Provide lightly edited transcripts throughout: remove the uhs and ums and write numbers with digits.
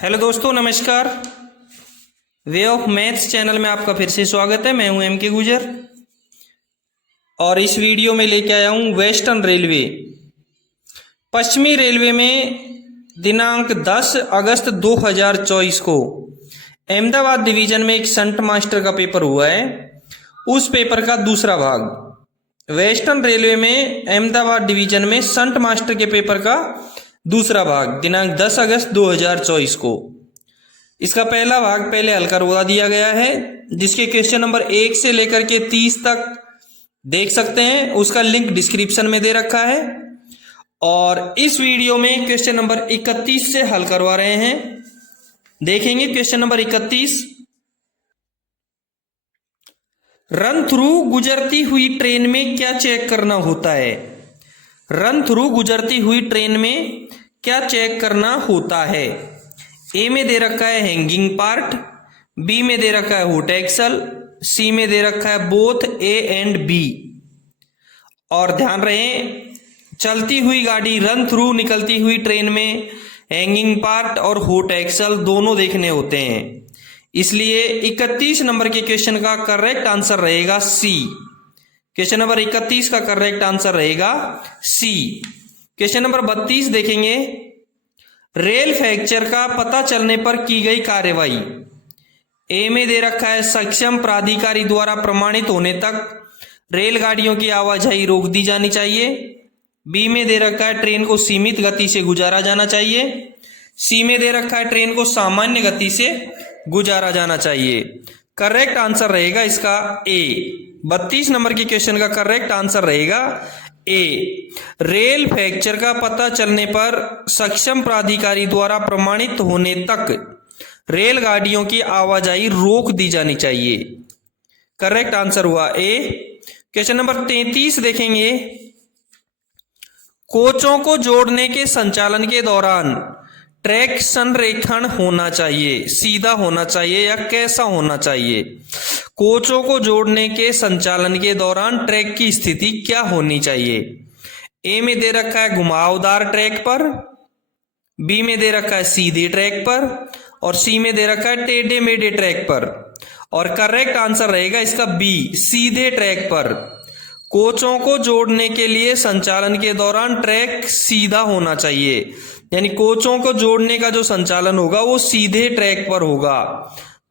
Hello दोस्तों, नमस्कार। Way of maths channel में आपका फिर से स्वागत है। मैं हूं एम के गुजर और इस वीडियो में लेके आया हूं वेस्टर्न रेलवे। पश्चिमी रेलवे में दिनांक 10 अगस्त 2024 को अहमदाबाद डिवीजन में एक शंट मास्टर का पेपर हुआ है। उस पेपर का दूसरा भाग वेस्टर्न रेलवे में अहमदाबाद डिवीजन में शंट मास्टर के पेपर का दूसरा भाग दिनांक 10 अगस्त 2024 को। इसका पहला भाग पहले हल करवा दिया गया है, जिसके क्वेश्चन नंबर 1 से लेकर के 30 तक देख सकते हैं। उसका लिंक डिस्क्रिप्शन में दे रखा है। और इस वीडियो में क्वेश्चन नंबर 31 से हल करवा रहे हैं। देखेंगे क्वेश्चन नंबर 31। रन थ्रू गुजरती हुई ट्रेन में क्या चेक करना होता है? रन थ्रू गुजरती हुई ट्रेन में क्या चेक करना होता है? ए में दे रखा है हैंगिंग पार्ट, बी में दे रखा है होट एक्सल, सी में दे रखा है बोथ ए एंड बी। और ध्यान रहे, चलती हुई गाड़ी रन थ्रू निकलती हुई ट्रेन में हैंगिंग पार्ट और होट एक्सल दोनों देखने होते हैं। इसलिए 31 नंबर के क्वेश्चन का करेक्ट आंसर रहेगा सी। क्वेश्चन नंबर 31 का करेक्ट आंसर रहेगा सी। क्वेश्चन नंबर 32 देखेंगे। रेल फ्रैक्चर का पता चलने पर की गई कार्यवाही। ए में दे रखा है सक्षम प्राधिकारी द्वारा प्रमाणित होने तक रेलगाड़ियों की आवाजाही रोक दी जानी चाहिए। बी में दे रखा है ट्रेन को सीमित गति से गुजारा जाना चाहिए। सी में दे रखा है ट्रेन को सामान्य गति से गुजारा जाना चाहिए। करेक्ट आंसर रहेगा इसका ए। 32 नंबर के क्वेश्चन का करेक्ट आंसर रहेगा ए। रेल फ्रैक्चर का पता चलने पर सक्षम प्राधिकारी द्वारा प्रमाणित होने तक रेलगाड़ियों की आवाजाही रोक दी जानी चाहिए। करेक्ट आंसर हुआ ए। क्वेश्चन नंबर 33 देखेंगे। कोचों को जोड़ने के संचालन के दौरान ट्रैक संरेखण होना चाहिए, सीधा होना चाहिए या कैसा होना चाहिए? कोचों को जोड़ने के संचालन के दौरान ट्रैक की स्थिति क्या होनी चाहिए? ए में दे रखा है घुमावदार ट्रैक पर, बी में दे रखा है सीधे ट्रैक पर और सी में दे रखा है टेढ़े मेढ़े ट्रैक पर। और करेक्ट आंसर रहेगा इसका बी, सीधे ट्रैक पर। कोचों को जोड़ने के लिए संचालन के दौरान ट्रैक सीधा होना चाहिए, यानी कोचों को जोड़ने का जो संचालन होगा वो सीधे ट्रैक पर होगा।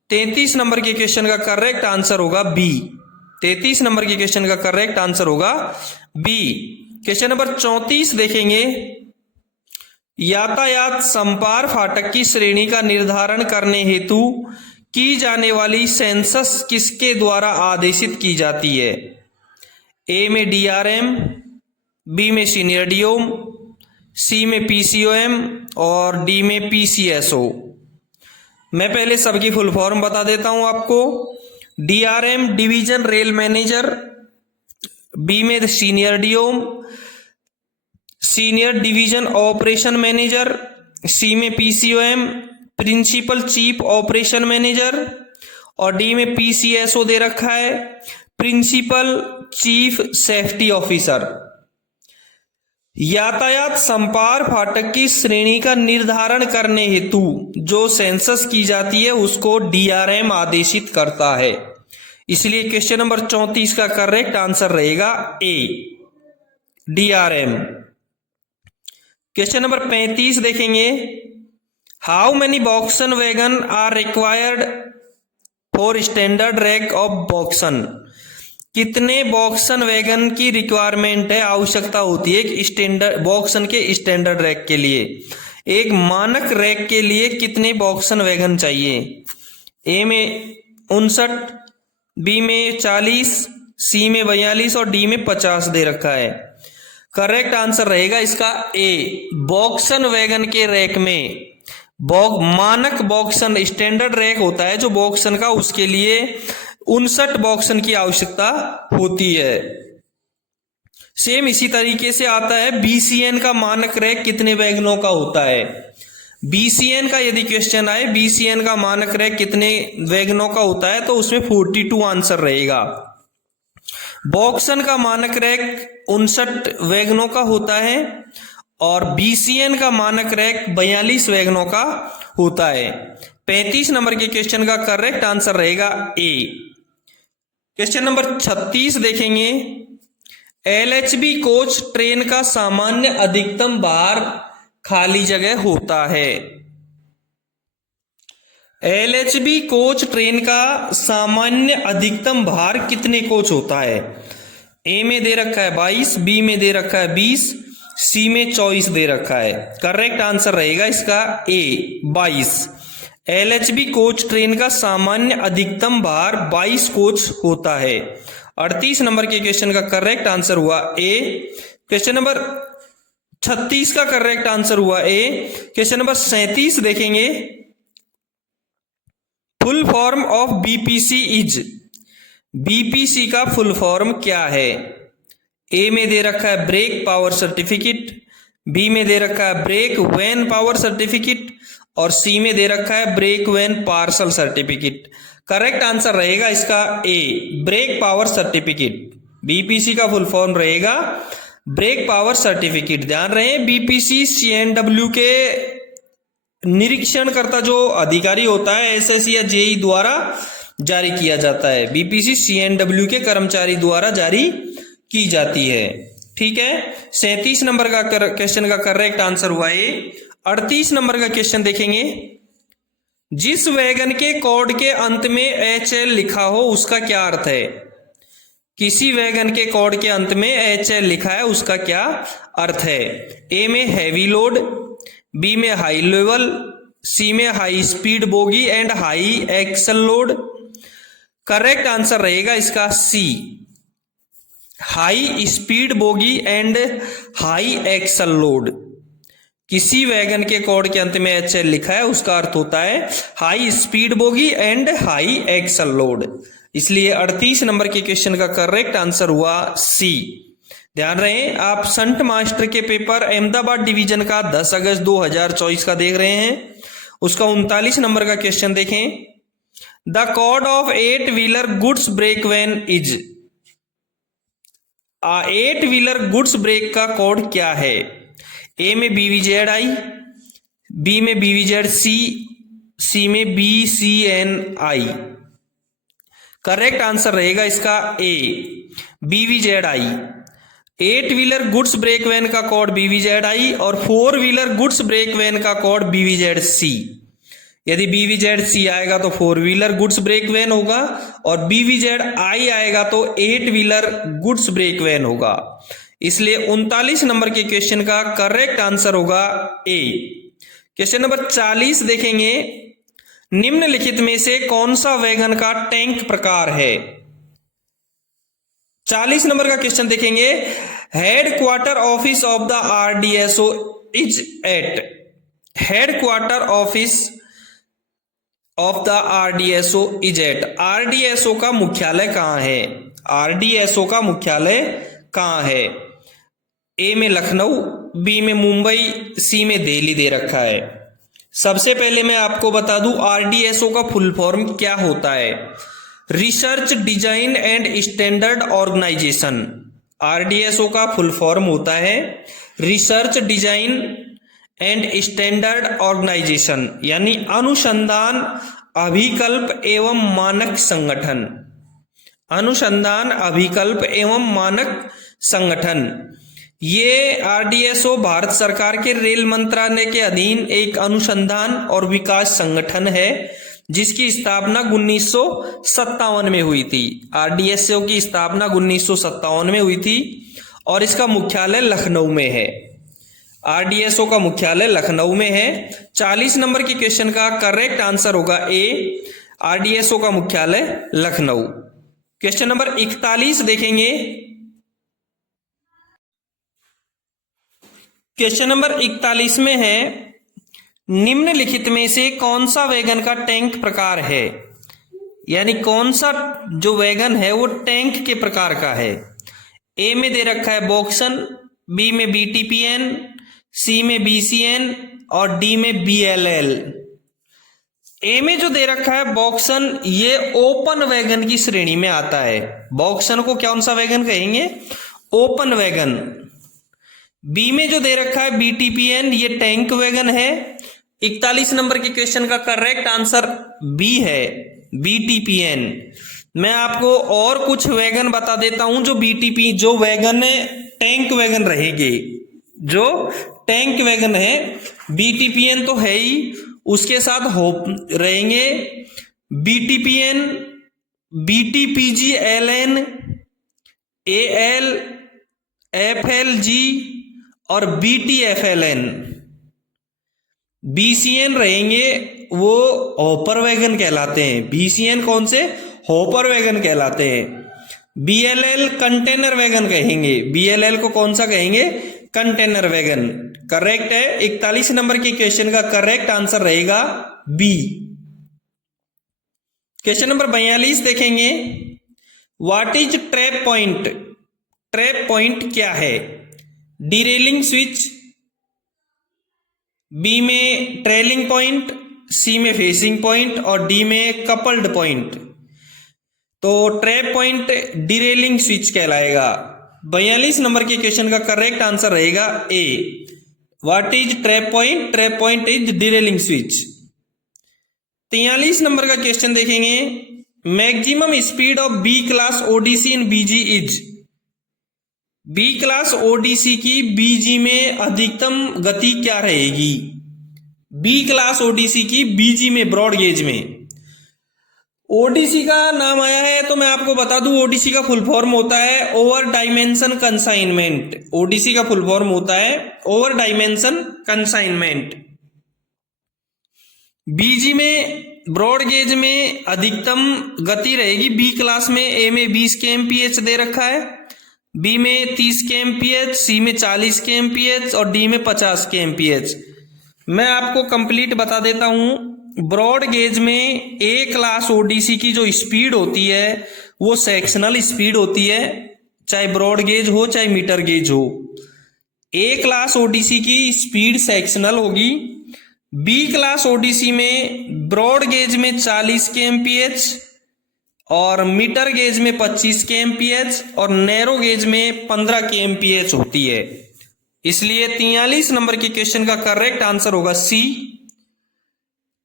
33 नंबर के क्वेश्चन का करेक्ट आंसर होगा बी। 33 नंबर के क्वेश्चन का करेक्ट आंसर होगा बी। क्वेश्चन नंबर 34 देखेंगे। यातायात संपार फाटक की श्रेणी का निर्धारण करने हेतु की जाने वाली सेंसस किसके द्वारा आदेशित की जाती है? ए में डीआरएम, बी में सीनियर डीओम, सी में पीसीओएम और डी में पीसीएसओ। मैं पहले सबकी फुल फॉर्म बता देता हूं आपको। DRM division rail manager, B में senior DOM, senior division operation manager, C में PCOM principal chief operation manager और डी में पीसीएसओ दे रखा है प्रिंसिपल चीफ सेफ्टी ऑफिसर। यातायात संपार फाटक की श्रेणी का निर्धारण करने हेतु जो सेंसस की जाती है उसको डीआरएम आदेशित करता है। इसलिए क्वेश्चन नंबर 34 का करेक्ट आंसर रहेगा ए, डीआरएम। क्वेश्चन नंबर 35 देखेंगे। How many BOXN wagon are required for standard rake of BOXN? कितने बॉक्सन वैगन की रिक्वायरमेंट है, आवश्यकता होती है एक स्टैंडर्ड बॉक्सन के स्टैंडर्ड रैक के लिए? एक मानक रैक के लिए कितने बॉक्सन वैगन चाहिए? ए में 59, बी में 40, सी में 42 और डी में 50 दे रखा है। करेक्ट आंसर रहेगा इसका ए। बॉक्सन वैगन के रैक में मानक बॉक्सन स्टैंडर्ड रैक होता है जो बॉक्सन का, उसके लिए 59 बॉक्सन की आवश्यकता होती है। सेम इसी तरीके से आता है बीसीएन का मानक रैक कितने वैगनों का होता है? बीसीएन का यदि क्वेश्चन आए बीसीएन का मानक रैक कितने वैगनों का होता है तो उसमें 42 आंसर रहेगा। बॉक्सन का मानक रैक 59 वैगनों का होता है और बीसीएन का मानक रैक 42 वैगनों का होता है। 35 नंबर के क्वेश्चन का करेक्ट आंसर रहेगा ए। क्वेश्चन नंबर 36 देखेंगे। एलएचबी कोच ट्रेन का सामान्य अधिकतम भार खाली जगह होता है। एलएचबी कोच ट्रेन का सामान्य अधिकतम भार कितने कोच होता है? ए में दे रखा है 22, बी में दे रखा है 20, सी में 24 दे रखा है। करेक्ट आंसर रहेगा इसका ए 22। एलएचबी कोच ट्रेन का सामान्य अधिकतम भार 22 कोच होता है। 38 नंबर के क्वेश्चन का करेक्ट आंसर हुआ ए। क्वेश्चन नंबर 36 का करेक्ट आंसर हुआ ए। क्वेश्चन नंबर 37 देखेंगे। Full form of BPC is, BPC का फुल फॉर्म क्या है? ए में दे रखा है ब्रेक पावर सर्टिफिकेट, बी में दे रखा है ब्रेक व्हेन पावर सर्टिफिकेट और सी में दे रखा है brake van parcel certificate. Correct answer रहेगा इसका A brake power certificate. BPC का फुल फॉर्म रहेगा ब्रेक पावर सर्टिफिकेट। ध्यान रहे बीपीसी सीएनडब्ल्यू के निरीक्षण करता जो अधिकारी होता है एसएससी या जेई द्वारा जारी किया जाता है। बीपीसी सीएनडब्ल्यू के कर्मचारी द्वारा जारी की जाती है। ठीक है। 37 नंबर का क्वेश्चन का करेक्ट आंसर हुआ ए। 38 नंबर का क्वेश्चन देखेंगे। जिस वैगन के कोड के अंत में HL लिखा हो उसका क्या अर्थ है? किसी वैगन के कोड के अंत में HL लिखा है उसका क्या अर्थ है? ए में हैवी लोड, बी में हाई लेवल, सी में high speed bogie and high axle load. Correct answer रहेगा इसका C high speed bogie and high axle load. किसी वैगन के कोड के अंत में HL लिखा है उसका अर्थ होता है high speed bogie and high axle load. इसलिए 38 नंबर के क्वेश्चन का करेक्ट आंसर हुआ सी। ध्यान रहे आप संट मास्टर के पेपर अहमदाबाद डिवीजन का 10 अगस्त 2024 का देख रहे हैं। उसका 39 नंबर का क्वेश्चन देखें। The code of 8 wheeler goods brake van is, 8 wheeler goods brake का कोड क्या है? ए में BVZI, बी में BVZC, सी में BCNI। करेक्ट आंसर रहेगा इसका A BVZI। 8 wheeler goods brake van का कोड BVZI और 4 व्हीलर गुड्स ब्रेक वैन का कोड BVZC। यदि BVZC आएगा तो 4 व्हीलर गुड्स ब्रेक वैन होगा और BVZI आएगा तो 8 व्हीलर गुड्स ब्रेक वैन होगा। इसलिए 39 नंबर के क्वेश्चन का करेक्ट आंसर होगा ए। क्वेश्चन नंबर 40 देखेंगे। निम्नलिखित में से कौन सा वैगन का टैंक प्रकार है? 40 नंबर का क्वेश्चन देखेंगे। Headquarter office of the RDSO is at, headquarter office of the RDSO is at. RDSO का मुख्यालय कहां है? RDSO का मुख्यालय कहां है? ए में लखनऊ, बी में मुंबई, सी में दिल्ली दे रखा है। सबसे पहले मैं आपको बता दूं RDSO का फुल फॉर्म क्या होता है। Research design and standard organisation. RDSO का फुल फॉर्म होता है research design and standard organisation, यानी अनुसंधान अभिकल्प एवं मानक संगठन। अनुसंधान अभिकल्प एवं मानक संगठन। ये RDSO भारत सरकार के रेल मंत्रालय के अधीन एक अनुसंधान और विकास संगठन है जिसकी स्थापना 1957 में हुई थी। RDSO की स्थापना 1957 में हुई थी और इसका मुख्यालय लखनऊ में है। RDSO का मुख्यालय लखनऊ में है। 40 नंबर के क्वेश्चन का करेक्ट आंसर होगा ए RDSO का मुख्यालय लखनऊ। क्वेश्चन नंबर 41 देखेंगे। क्वेश्चन नंबर 41 में है निम्नलिखित में से कौन सा वैगन का टैंक प्रकार है? यानी कौन सा जो वैगन है वो टैंक के प्रकार का है। ए में दे रखा है बॉक्सन, बी में BTPN, सी में BCN और डी में BLL। ए में जो दे रखा है बॉक्सन ये ओपन वैगन की श्रेणी में आता है। बॉक्सन को कौन सा वैगन कहेंगे? Open wagon. बी में जो दे रखा है BTPN ये टैंक वैगन है 41 नंबर के क्वेश्चन का करेक्ट आंसर बी है, BTPN। मैं आपको और कुछ वैगन बता देता हूं जो BTP, जो वैगन टैंक वैगन रहेंगे, जो टैंक वैगन है BTPN तो है ही, उसके साथ होप रहेंगे BTPN, BTPG-LN, AL, FLG और BTFLN। BCN रहेंगे वो हॉपर वैगन कहलाते हैं। BCN कौन से? हॉपर वैगन कहलाते हैं। BLL कंटेनर वैगन कहेंगे। BLL को कौन सा कहेंगे? Container wagon. करेक्ट है। 41 नंबर के क्वेश्चन का करेक्ट आंसर रहेगा बी। क्वेश्चन नंबर 42 देखेंगे। What is trap point? Trap point क्या है? डीरेलिंग स्विच, बी में ट्रेलिंग पॉइंट, सी में फेसिंग पॉइंट और डी में कपल्ड पॉइंट। तो ट्रैप पॉइंट डीरेलिंग स्विच कहलाएगा। 42 नंबर के क्वेश्चन का करेक्ट आंसर रहेगा A. What is trap point? Trap point is derailing switch. 43 number का क्वेश्चन देखेंगे। Maximum speed of B class Odissi in BG is. B class ODC की BG में अधिकतम गति क्या रहेगी? बी क्लास ओडीसी की बीजी में, ब्रॉड गेज में। ओडीसी का नाम आया है तो मैं आपको बता दूं, ओडीसी का फुल फॉर्म होता है ओवर डायमेंशन कंसाइनमेंट। ओडीसी का फुल फॉर्म होता है ओवर डायमेंशन कंसाइनमेंट। बीजी में, ब्रॉड गेज में अधिकतम गति रहेगी बी क्लास में। ए में 20 kmph दे रखा है, बी में 30 kmph, सी में 40 kmph और डी में 50 kmph। मैं आपको कंप्लीट बता देता हूं। ब्रॉड गेज में ए क्लास ओडीसी की जो स्पीड होती है वो सेक्शनल स्पीड होती है, चाहे ब्रॉड गेज हो चाहे मीटर गेज हो। ए क्लास ओडीसी की स्पीड सेक्शनल होगी। बी क्लास ओडीसी में ब्रॉड गेज में 40 kmph और मीटर गेज में 25 kmph और नैरो गेज में 15 kmph होती है। इसलिए 43 नंबर के क्वेश्चन का करेक्ट आंसर होगा सी।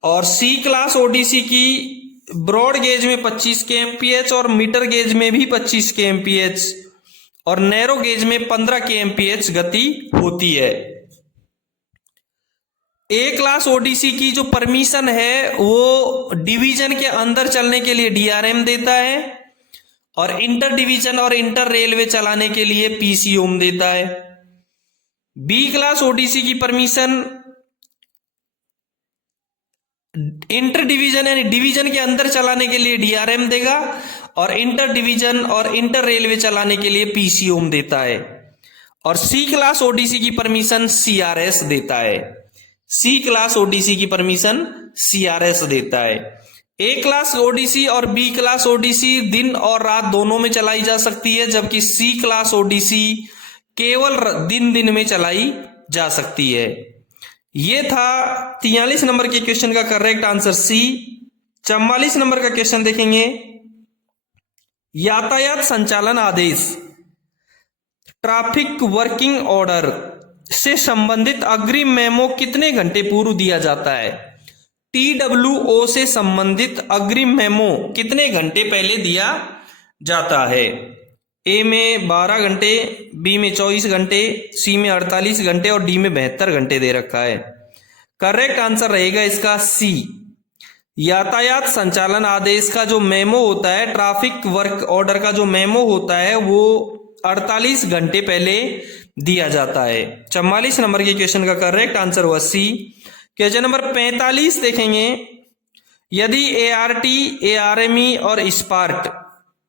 और सी क्लास ओडीसी की ब्रॉड गेज में 25 kmph और मीटर गेज में भी 25 kmph और नैरो गेज में 15 kmph गति होती है। ए क्लास ओडीसी की जो परमिशन है वो डिवीजन के अंदर चलने के लिए डीआरएम देता है और इंटर डिवीजन और इंटर रेलवे चलाने के लिए पीसीओम देता है। बी क्लास ओडीसी की परमिशन इंटर डिवीजन यानी डिवीजन के अंदर चलाने के लिए डीआरएम देगा और इंटर डिवीजन और इंटर रेलवे चलाने के लिए पीसीओम देता है। और सी क्लास ओडीसी की परमिशन सीआरएस देता है। सी क्लास ओडीसी की परमिशन सीआरएस देता है। ए क्लास ओडीसी और बी क्लास ओडीसी दिन और रात दोनों में चलाई जा सकती है, जबकि सी क्लास ओडीसी केवल दिन में चलाई जा सकती है। ये था 43 नंबर के क्वेश्चन का करेक्ट आंसर सी। 44 नंबर का क्वेश्चन देखेंगे। यातायात संचालन आदेश, ट्रैफिक वर्किंग ऑर्डर से संबंधित अग्रिम मेमो कितने घंटे पूर्व दिया जाता है? TWO से संबंधित अग्रिम मेमो कितने घंटे पहले दिया जाता है? ए में 12 घंटे, बी में 24 घंटे, सी में 48 घंटे और डी में 72 घंटे दे रखा है। करेक्ट आंसर रहेगा इसका सी। यातायात संचालन आदेश का जो मेमो होता है, ट्रैफिक वर्क ऑर्डर का जो मेमो होता है वो 48 घंटे पहले दिया जाता है। 44 नंबर के क्वेश्चन का करेक्ट आंसर हुआ सी। क्वेश्चन नंबर 45 देखेंगे। यदि एआरटी, एआरएमई और स्पार्ट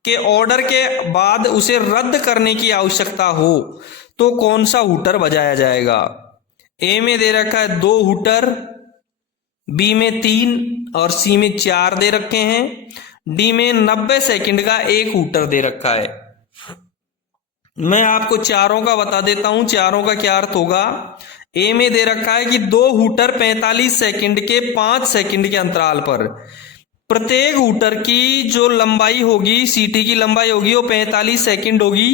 के ऑर्डर के बाद उसे रद्द करने की आवश्यकता हो तो कौन सा हूटर बजाया जाएगा? ए में दे रखा है 2 हूटर, बी में 3 और सी में 4 दे रखे हैं, डी में 90 सेकंड का 1 हूटर दे रखा है। मैं आपको चारों का बता देता हूं, चारों का क्या अर्थ होगा। ए में दे रखा है कि 2 हूटर 45 सेकंड के 5 सेकंड के अंतराल पर, प्रत्येक हूटर की जो लंबाई होगी, सीटी की लंबाई होगी वो 45 सेकंड होगी।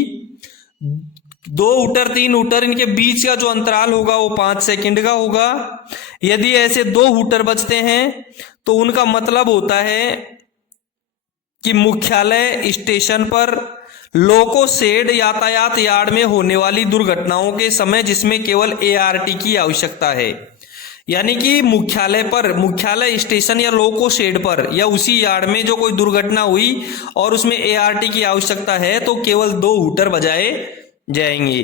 2 हूटर 3 हूटर इनके बीच का जो अंतराल होगा वो 5 सेकंड का होगा। यदि ऐसे 2 हूटर बजते हैं तो उनका मतलब होता है कि मुख्यालय स्टेशन पर लोको शेड यातायात यार्ड में होने वाली दुर्घटनाओं के समय जिसमें केवल एआरटी की आवश्यकता है। यानी कि मुख्यालय स्टेशन या लोको शेड पर या उसी यार्ड में जो कोई दुर्घटना हुई और उसमें एआरटी की आवश्यकता है तो केवल 2 हूटर बजाए जाएंगे।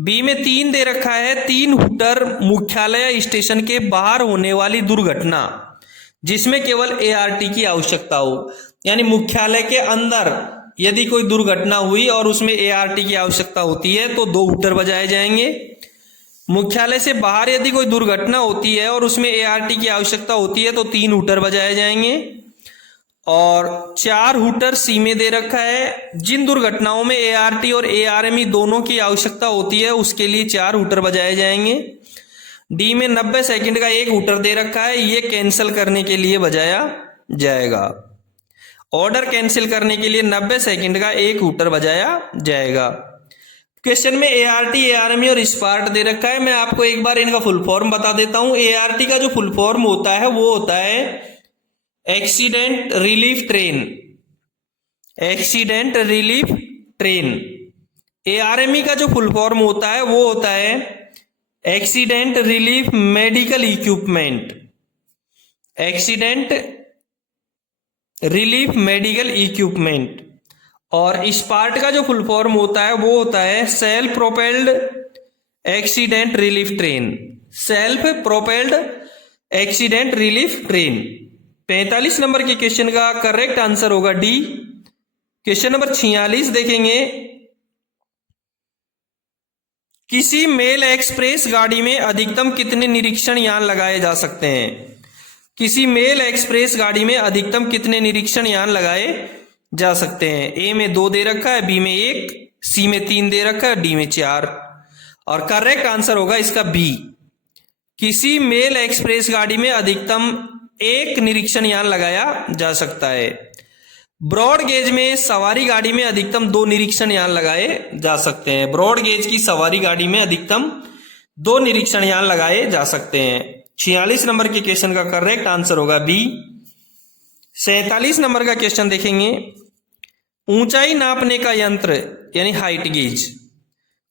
बी में 3 दे रखा है, 3 हूटर मुख्यालय स्टेशन के बाहर होने वाली दुर्घटना जिसमें केवल एआरटी की आवश्यकता हो। यानी मुख्यालय के अंदर यदि कोई दुर्घटना हुई और उसमें एआरटी की आवश्यकता होती है तो 2 हूटर बजाए जाएंगे। मुख्यालय से बाहर यदि कोई दुर्घटना होती है और उसमें एआरटी की आवश्यकता होती है तो 3 हूटर बजाए जाएंगे। और 4 हूटर सी में दे रखा है, जिन दुर्घटनाओं में एआरटी और एआरएमई दोनों की आवश्यकता होती है उसके लिए 4 हूटर बजाए जाएंगे। डी में 90 सेकंड का 1 हूटर दे रखा है, ये कैंसिल करने के लिए बजाया जाएगा। ऑर्डर कैंसिल करने के लिए 90 सेकंड का 1 हूटर बजाया जाएगा। क्वेश्चन में एआरटी, एआरएमई और स्पार्ट दे रखा है। मैं आपको एक बार इनका फुल फॉर्म बता देता हूं। एआरटी का जो फुल फॉर्म होता है वो होता है accident relief train, accident relief train. ARME का जो फुल फॉर्म होता है वो होता है accident relief medical equipment, accident relief medical equipment. और स्पार्ट का जो फुल फॉर्म होता है वो होता है self propelled accident relief train, self propelled accident relief train. 45 number के क्वेश्चन का करेक्ट आंसर होगा डी। क्वेश्चन नंबर 46 देखेंगे, किसी मेल एक्सप्रेस गाड़ी में अधिकतम कितने निरीक्षण यान लगाए जा सकते हैं? किसी मेल एक्सप्रेस गाड़ी में अधिकतम कितने निरीक्षण यान लगाए जा सकते हैं? ए में 2 दे रखा है, बी में 1, सी में 3 दे रखा है, डी में 4। और करेक्ट आंसर होगा इसका बी। किसी मेल एक्सप्रेस गाड़ी में अधिकतम 1 निरीक्षण यान लगाया जा सकता है। ब्रॉड गेज में सवारी गाड़ी में अधिकतम 2 निरीक्षण यान लगाए जा सकते हैं। ब्रॉड गेज की सवारी गाड़ी में अधिकतम 2 निरीक्षण यान लगाए जा सकते हैं। 46 नंबर के क्वेश्चन का करेक्ट आंसर होगा बी। 47 नंबर का क्वेश्चन देखेंगे, ऊंचाई नापने का यंत्र यानी हाइट गेज,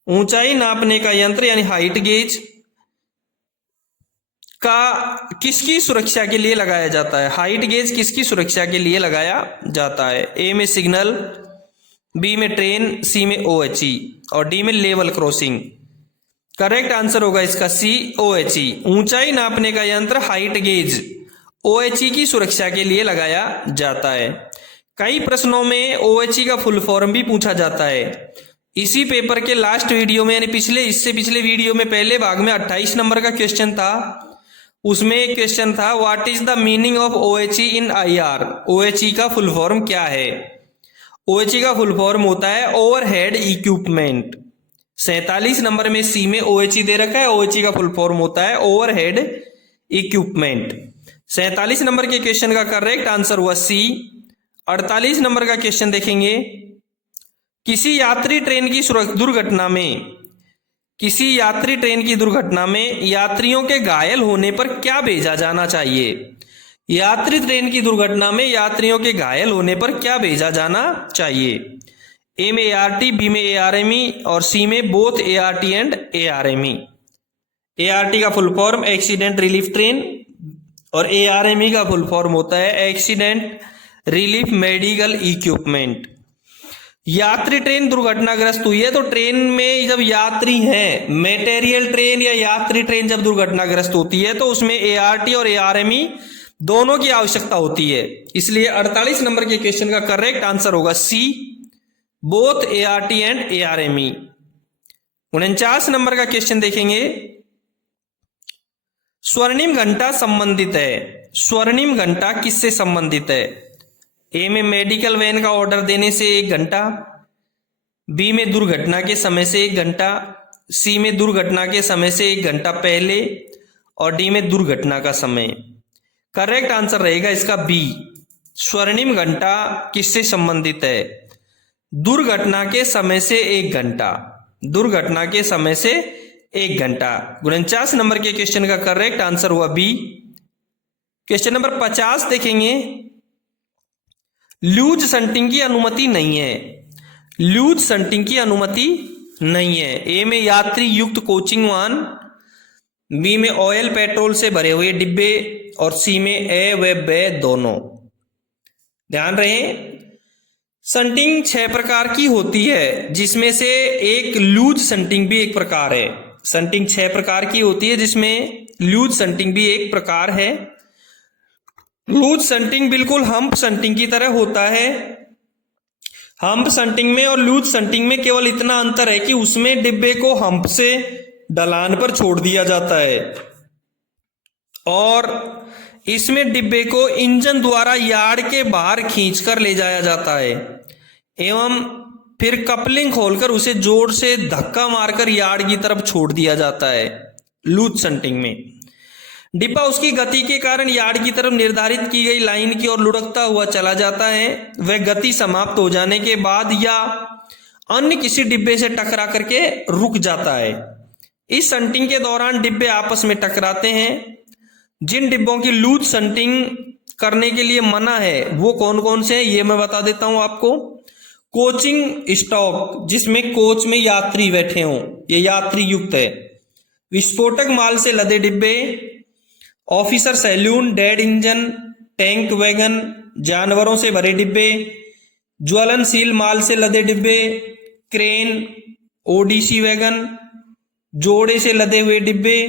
ऊंचाई नापने का यंत्र यानी हाइट गेज का किसकी सुरक्षा के लिए लगाया जाता है? हाइट गेज किसकी सुरक्षा के लिए लगाया जाता है? ए में सिग्नल, बी में ट्रेन, सी में ओएचई और डी में लेवल क्रॉसिंग। करेक्ट आंसर होगा इसका सी, ओएचई। ऊंचाई नापने का यंत्र हाइट गेज ओएचई की सुरक्षा के लिए लगाया जाता है। कई प्रश्नों में ओएचई का फुल फॉर्म भी पूछा जाता है। इसी पेपर के लास्ट वीडियो में यानी इससे पिछले वीडियो में पहले भाग में 28 नंबर का क्वेश्चन था, उसमें एक क्वेश्चन था what is the meaning of OHE in IR? OHE का फुल फॉर्म क्या है? ओएचई का फुल फॉर्म होता है ओवरहेड इक्विपमेंट। 47 नंबर में सी में ओएचई दे रखा है, ओएचई का फुल फॉर्म होता है ओवरहेड इक्विपमेंट। 47 नंबर के क्वेश्चन का करेक्ट आंसर हुआ सी। 48 नंबर का क्वेश्चन देखेंगे, किसी यात्री ट्रेन की दुर्घटना में, किसी यात्री ट्रेन की दुर्घटना में यात्रियों के घायल होने पर क्या भेजा जाना चाहिए? यात्री ट्रेन की दुर्घटना में यात्रियों के घायल होने पर क्या भेजा जाना चाहिए? ए में एआरटी, बी में एआरएमई और सी में both ART and ARME. ART का full form accident relief train और एआरएमई का फुल फॉर्म होता है एक्सीडेंट रिलीफ मेडिकल इक्विपमेंट। यात्री ट्रेन दुर्घटनाग्रस्त हुई है तो ट्रेन में जब यात्री हैं, मटेरियल ट्रेन या यात्री ट्रेन जब दुर्घटनाग्रस्त होती है तो उसमें एआरटी और एआरएमई दोनों की आवश्यकता होती है। इसलिए 48 नंबर के क्वेश्चन का करेक्ट आंसर होगा सी, both ART and ARME. 49 number का क्वेश्चन देखेंगे, स्वर्णिम घंटा संबंधित है। स्वर्णिम घंटा किससे संबंधित है? ए में मेडिकल वैन का ऑर्डर देने से 1 घंटा, बी में दुर्घटना के समय से 1 घंटा, सी में दुर्घटना के समय से 1 घंटा पहले और डी में दुर्घटना का समय। करेक्ट आंसर रहेगा इसका बी, स्वर्णिम घंटा किससे संबंधित है? दुर्घटना के समय से 1 घंटा, दुर्घटना के समय से 1 घंटा। 49 नंबर के क्वेश्चन का करेक्ट आंसर हुआ बी। क्वेश्चन नंबर 50 देखेंगे। लूज संटिंग की अनुमति नहीं है। लूज संटिंग की अनुमति नहीं है। ए में यात्री युक्त कोचिंग वाहन, बी में ऑयल पेट्रोल से भरे हुए डिब्बे और सी में ए व बे दोनों। ध्यान रहे, संटिंग 6 प्रकार की होती है जिसमें से एक लूज संटिंग भी एक प्रकार है। संटिंग 6 प्रकार की होती है जिसमें लूज संटिंग भी एक प्रकार है। लूज संटिंग बिल्कुल हम्प संटिंग की तरह होता है। हम्प संटिंग में और लूज संटिंग में केवल इतना अंतर है कि उसमें डिब्बे को हम्प से ढलान पर छोड़ दिया जाता है और इसमें डिब्बे को इंजन द्वारा यार्ड के बाहर खींचकर ले जाया जाता है एवं फिर कपलिंग खोलकर उसे जोर से धक्का मारकर यार्ड की तरफ छोड़ दिया जाता है। लूज संटिंग में डिब्बा उसकी गति के कारण यार्ड की तरफ निर्धारित की गई लाइन की ओर लुढ़कता हुआ चला जाता है। वह गति समाप्त हो जाने के बाद या अन्य किसी डिब्बे से टकरा करके रुक जाता है। इस संटिंग के दौरान डिब्बे आपस में टकराते हैं। जिन डिब्बों की लूज संटिंग करने के लिए मना है वो कौन कौन से हैं ये मैं बता देता हूं आपको। कोचिंग स्टॉक, जिसमें कोच में यात्री बैठे हों, ये यात्री युक्त है। विस्फोटक माल से लदे डिब्बे, officer saloon, dead engine, tank wagon, जानवरों से भरे डिब्बे, ज्वलनशील माल से लदे डिब्बे, क्रेन, ओडीसी वैगन, जोड़े से लदे हुए डिब्बे,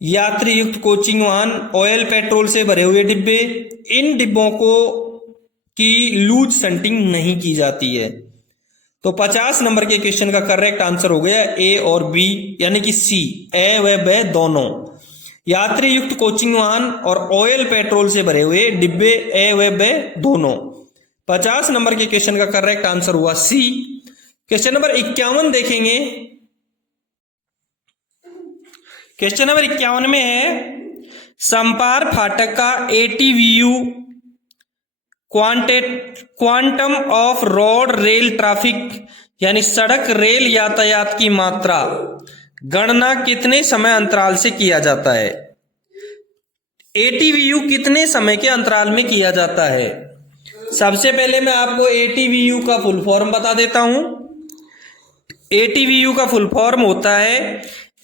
यात्री युक्त कोचिंग वाहन, ऑयल पेट्रोल से भरे हुए डिब्बे, इन डिब्बों को की लूज संटिंग नहीं की जाती है। तो 50 नंबर के क्वेश्चन का करेक्ट आंसर हो गया ए और बी, यानी कि सी, ए व ब दोनों। यात्री युक्त कोचिंग वाहन और ऑयल पेट्रोल से भरे हुए डिब्बे, ए व ब दोनों। 50 नंबर के क्वेश्चन का करेक्ट आंसर हुआ सी। क्वेश्चन नंबर 51 देखेंगे। क्वेश्चन नंबर 51 में है समपार फाटक का ATVU quantum of road rail traffic यानी सड़क रेल यातायात की मात्रा गणना कितने समय अंतराल से किया जाता है। एटीवीयू कितने समय के अंतराल में किया जाता है। सबसे पहले मैं आपको एटीवीयू का फुल फॉर्म बता देता हूं। एटीवीयू का फुल फॉर्म होता है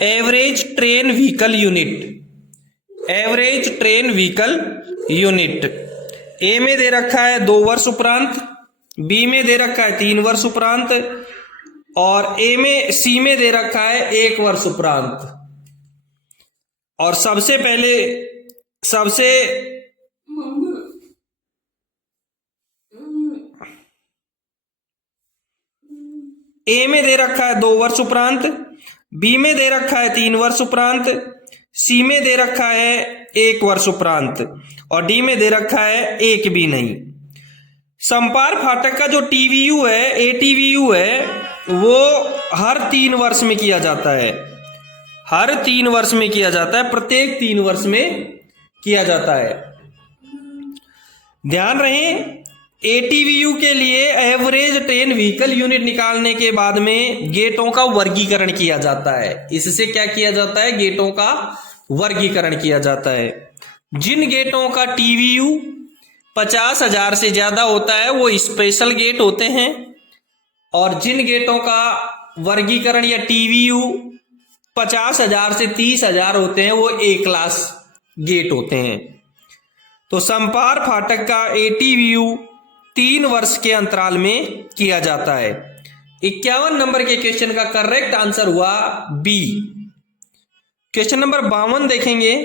average train vehicle unit. Average train vehicle unit. A में दे रखा है 2 वर्ष उपरांत, बी में दे रखा है 3 वर्ष उपरांत और सी में दे रखा है 1 वर्ष उपरांत। और सबसे पहले ए में दे रखा है 2 वर्ष उपरांत, बी में दे रखा है 3 वर्ष उपरांत, सी में दे रखा है 1 वर्ष उपरांत और डी में दे रखा है 1 भी नहीं। समपार फाटक का जो टीवीयू है, एटीवीयू है, वो हर 3 वर्ष में किया जाता है। हर 3 वर्ष में किया जाता है, प्रत्येक 3 वर्ष में किया जाता है। ध्यान रहे, एटीवीयू के लिए एवरेज ट्रेन व्हीकल यूनिट निकालने के बाद में गेटों का वर्गीकरण किया जाता है। इससे क्या किया जाता है, गेटों का वर्गीकरण किया जाता है। जिन गेटों का टीवीयू 50,000 से ज्यादा होता है वो स्पेशल गेट होते हैं और जिन गेटों का वर्गीकरण या टीवीयू 50,000 से 30,000 होते हैं वो ए क्लास गेट होते हैं। तो समपार फाटक का एटीवीयू 3 वर्ष के अंतराल में किया जाता है। 51 नंबर के क्वेश्चन का करेक्ट आंसर हुआ बी। क्वेश्चन नंबर 52 देखेंगे।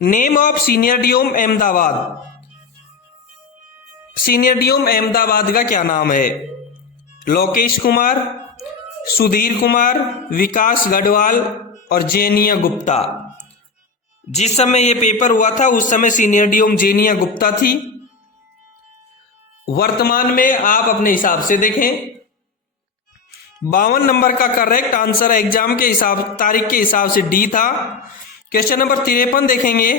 Name of senior DOM Ahmedabad. Senior DOM Ahmedabad का क्या नाम है। लोकेश कुमार, सुधीर कुमार, विकास गढ़वाल और जेनिया गुप्ता। जिस समय ये पेपर हुआ था उस समय सीनियरडियम जेनिया गुप्ता थी। वर्तमान में आप अपने हिसाब से देखें। 52 नंबर का करेक्ट आंसर एग्जाम के हिसाब तारीख के हिसाब से डी था। क्वेश्चन नंबर 53 देखेंगे।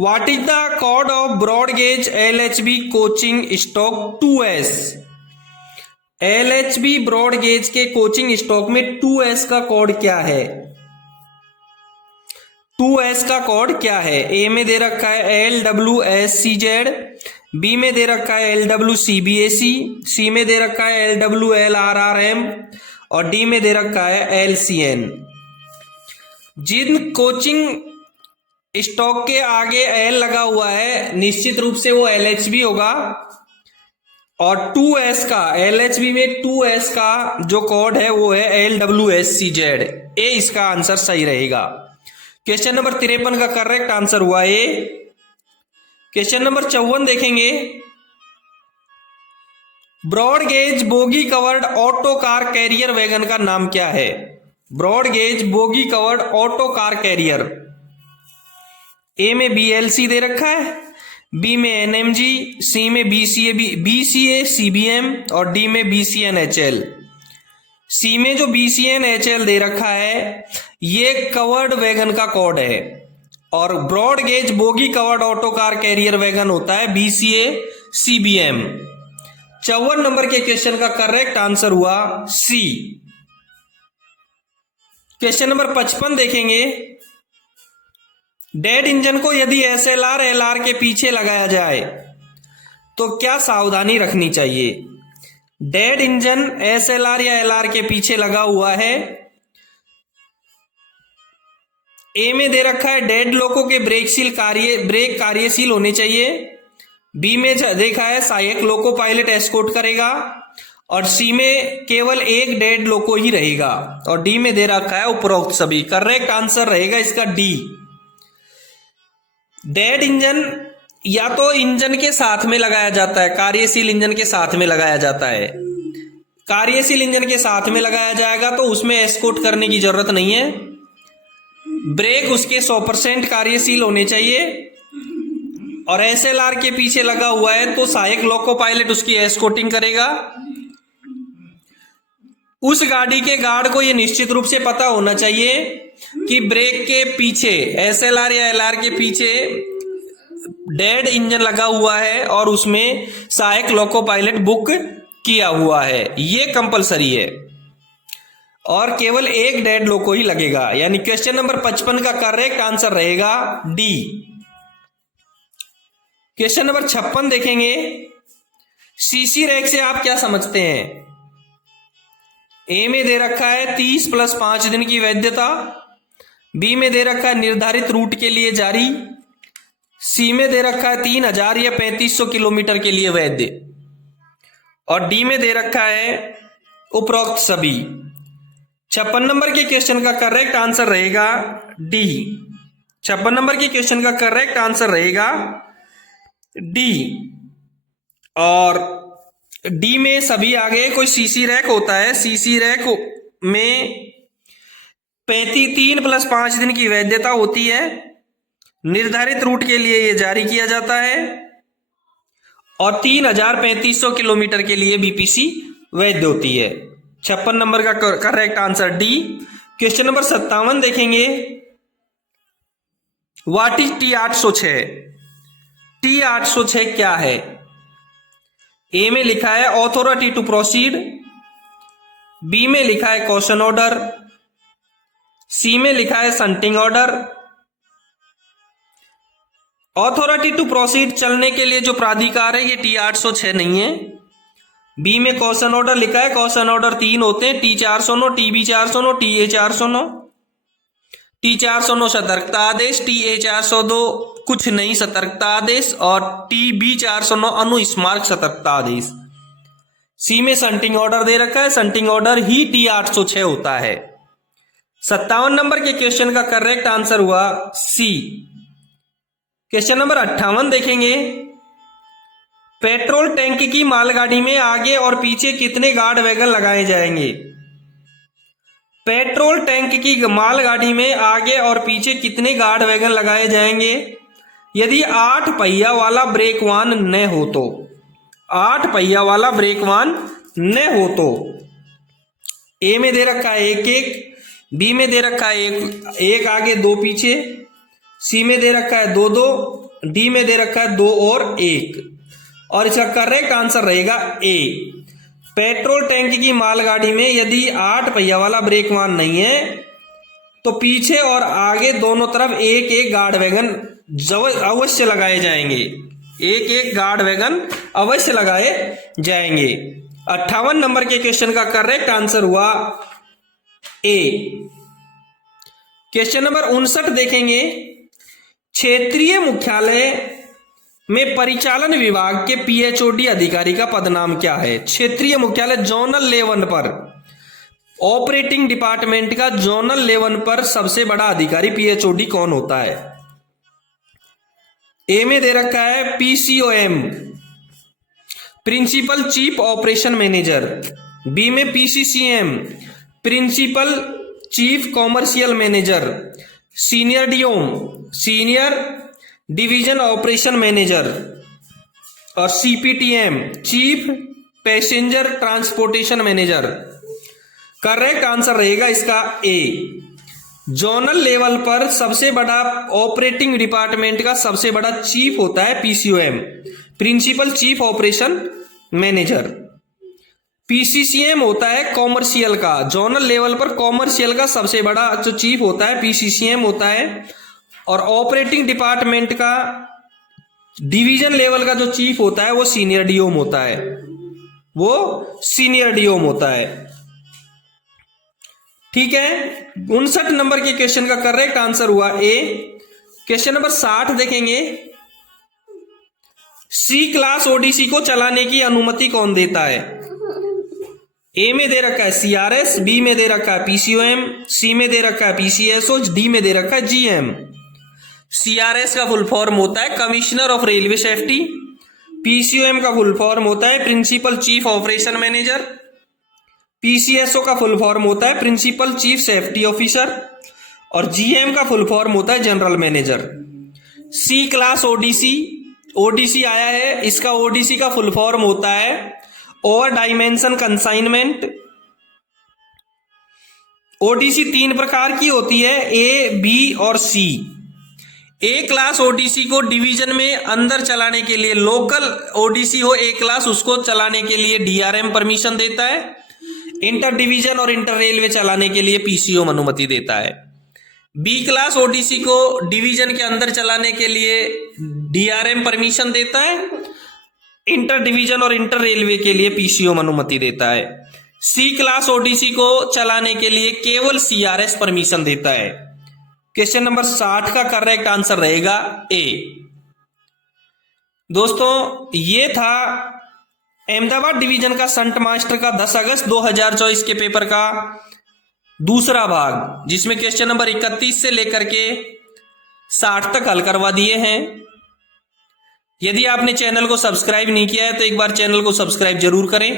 What is the code of broad gauge LHB coaching stock 2S। LHB broad gauge के कोचिंग स्टॉक में 2S का कोड क्या है? 2S का कोड क्या है? ए में दे रखा है LWSCZ, बी में दे रखा है LWCBAC, सी में दे रखा है LWLRRM और डी में दे रखा है LCN। जिन कोचिंग स्टॉक के आगे L लगा हुआ है निश्चित रूप से वो LHB होगा, और 2S का LHB में 2S का जो कोड है वो है LWSCZ। ए इसका आंसर सही रहेगा। क्वेश्चन नंबर 53 का करेक्ट आंसर हुआ ए। क्वेश्चन नंबर 54 देखेंगे, broad gauge bogie covered auto car carrier wagon का नाम क्या है? Broad gauge bogie covered auto car carrier. A में BLC दे रखा है, बी में NMG, सी में BCA CBM और डी में BCNHL। सी में जो BCNHL दे रखा है ये कवर्ड वैगन का कोड है, और broad gauge bogie covered auto car carrier wagon होता है BCA CBM। 54 नंबर के क्वेश्चन का करेक्ट आंसर हुआ सी। क्वेश्चन नंबर 55 देखेंगे, डेड इंजन को यदि SLR LR के पीछे लगाया जाए तो क्या सावधानी रखनी चाहिए? डेड इंजन SLR या LR के पीछे लगा हुआ है। ए में दे रखा है डेड लोको के ब्रेक कार्यशील होने चाहिए, बी में देखा है सहायक लोको पायलट एस्कॉर्ट करेगा, और सी में केवल एक डेड लोको ही रहेगा, और डी में दे रखा है उपरोक्त सभी। करेक्ट आंसर रहेगा इसका डी। डेड इंजन या तो इंजन के साथ में लगाया जाता है, कार्यशील इंजन के साथ में लगाया जाता है। कार्यशील इंजन के साथ में लगाया जाएगा तो उसमें एस्कॉर्ट करने की जरूरत नहीं है। ब्रेक उसके 100% कार्यशील होने चाहिए, और SLR के पीछे लगा हुआ है तो सहायक लोको पायलट उसकी एस्कॉर्टिंग करेगा। उस गाड़ी के गार्ड को यह निश्चित रूप से पता होना चाहिए कि ब्रेक के पीछे SLR या LR के पीछे डेड इंजन लगा हुआ है और उसमें सहायक लोको पायलट बुक किया हुआ है, ये कंपलसरी है, और केवल एक डेड लोको ही लगेगा। यानी क्वेश्चन नंबर 55 का करेक्ट आंसर रहेगा डी। क्वेश्चन नंबर 56 देखेंगे, CC रैक से आप क्या समझते हैं? ए में दे रखा है 30 + 5 दिन की वैधता, बी में दे रखा है निर्धारित रूट के लिए जारी, सी में दे रखा है 3000 या 3500 किलोमीटर के लिए वैध, और डी में दे रखा है उपरोक्त सभी। 56 नंबर के क्वेश्चन का करेक्ट आंसर रहेगा डी। 56 नंबर के क्वेश्चन का करेक्ट आंसर रहेगा डी, और डी में सभी आगे कोई CC रैक होता है। CC रैक में 3 + 5 दिन की वैधता होती है, निर्धारित रूट के लिए यह जारी किया जाता है, और 3500 किलोमीटर के लिए BPC वैध होती है। 56 नंबर का correct answer D. Question number 57 देखेंगे, व्हाट इज T806? T806 क्या है? ए में लिखा है ऑथोरिटी टू प्रोसीड, बी में लिखा है कॉशन ऑर्डर, सी में लिखा है shunting order. Authority to proceed चलने के लिए जो प्राधिकार है ये T806 नहीं है। बी में कॉशन ऑर्डर लिखा है, कॉशन ऑर्डर 3 होते हैं, T409, TB409, TA409। T409 सतर्कता आदेश, TA402 कुछ नहीं सतर्कता आदेश, और TB409 अनुस्मारक सतर्कता आदेश। सी में संटिंग ऑर्डर दे रखा है, संटिंग ऑर्डर ही T806 होता है। 57 नंबर के क्वेश्चन का करेक्ट आंसर हुआ सी। क्वेश्चन नंबर 58 देखेंगे, पेट्रोल टैंक की मालगाड़ी में आगे और पीछे कितने गार्ड वैगन लगाए जाएंगे? पेट्रोल टैंक की मालगाड़ी में आगे और पीछे कितने गार्ड वैगन लगाए जाएंगे? यदि 8 पहिया वाला ब्रेक वाहन न हो तो, 8 पहिया वाला ब्रेक वाहन न हो तो। ए में दे रखा है 1-1, बी में दे रखा है 1 आगे 2 पीछे, सी में दे रखा है 2-2, डी में दे रखा है 2 और 1, और इसका करेक्ट आंसर रहेगा ए। पेट्रोल टैंक की मालगाड़ी में यदि 8 पहिया वाला ब्रेक वाहन नहीं है तो पीछे और आगे दोनों तरफ एक एक गार्ड वैगन अवश्य लगाए जाएंगे। एक एक गार्ड वैगन अवश्य लगाए जाएंगे। 58 नंबर के क्वेश्चन का करेक्ट आंसर हुआ ए। क्वेश्चन नंबर 59 देखेंगे। क्षेत्रीय मुख्यालय में परिचालन विभाग के पीएचओडी अधिकारी का पदनाम क्या है? क्षेत्रीय मुख्यालय जोनल लेवल पर, ऑपरेटिंग डिपार्टमेंट का जोनल लेवल पर सबसे बड़ा अधिकारी पीएचओडी कौन होता है? ए में दे रखा है PCOM, principal chief operation manager. B में PCCM, principal chief commercial manager. Senior DOM, senior division operation manager. और CPTM, chief passenger transportation manager. Correct answer रहेगा इसका ए। जोनल लेवल पर सबसे बड़ा ऑपरेटिंग डिपार्टमेंट का सबसे बड़ा चीफ होता है PCOM, principal chief operation manager. PCCM होता है कॉमर्शियल का, जोनल लेवल पर कॉमर्शियल का सबसे बड़ा जो चीफ होता है पीसीसीएम होता है। और ऑपरेटिंग डिपार्टमेंट का डिवीजन लेवल का जो चीफ होता है वो सीनियर डीओम होता है, वो सीनियर डीओम होता है। ठीक है, 59 नंबर के क्वेश्चन का करेक्ट आंसर हुआ ए। क्वेश्चन नंबर 60 देखेंगे। सी क्लास ओडीसी को चलाने की अनुमति कौन देता है? ए में दे रखा है सीआरएस, बी में दे रखा है पीसीओएम, सी में दे रखा है पीसीएसओ, डी में दे रखा है जीएम। सीआरएस का फुल फॉर्म होता है कमिश्नर ऑफ रेलवे सेफ्टी। पीसीओएम का फुल फॉर्म होता है प्रिंसिपल चीफ ऑपरेशन मैनेजर। पीसीएसओ का फुल फॉर्म होता है प्रिंसिपल चीफ सेफ्टी ऑफिसर। और जीएम का फुल फॉर्म होता है जनरल मैनेजर। सी क्लास ओडीसी, ओडीसी आया है, इसका ओडीसी का फुल फॉर्म होता है ओवर डायमेंशन कंसाइनमेंट। ओडीसी 3 प्रकार की होती है, ए, बी और सी। ए क्लास ओडीसी को डिवीजन में अंदर चलाने के लिए, लोकल ओडीसी हो ए क्लास, उसको चलाने के लिए डीआरएम परमिशन देता है। इंटर डिवीजन और इंटर रेलवे चलाने के लिए पीसीओ अनुमति देता है। बी क्लास ओडीसी को डिवीजन के अंदर चलाने के लिए डीआरएम परमिशन देता है। इंटर डिवीजन और इंटर रेलवे के लिए पीसीओ अनुमति देता है। सी क्लास ओडीसी को चलाने के लिए केवल सीआरएस परमिशन देता है। क्वेश्चन नंबर 60 का करेक्ट आंसर रहेगा ए। दोस्तों ये था अहमदाबाद डिवीजन का संट मास्टर का 10 अगस्त 2024 के पेपर का दूसरा भाग, जिसमें क्वेश्चन नंबर 31 से लेकर के 60 तक हल करवा दिए हैं। यदि आपने चैनल को सब्सक्राइब नहीं किया है तो एक बार चैनल को सब्सक्राइब जरूर करें।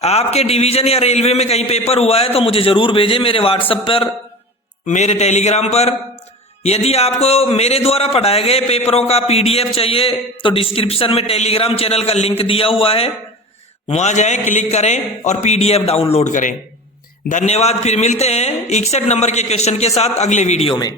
आपके डिवीजन या रेलवे में कहीं पेपर हुआ है तो मुझे जरूर भेजें मेरे व्हाट्सएप पर, मेरे टेलीग्राम पर। यदि आपको मेरे द्वारा पढ़ाए गए पेपरों का पीडीएफ चाहिए तो डिस्क्रिप्शन में टेलीग्राम चैनल का लिंक दिया हुआ है, वहां जाएं, क्लिक करें और पीडीएफ डाउनलोड करें। धन्यवाद। फिर मिलते हैं 61 नंबर के क्वेश्चन के साथ अगले वीडियो में।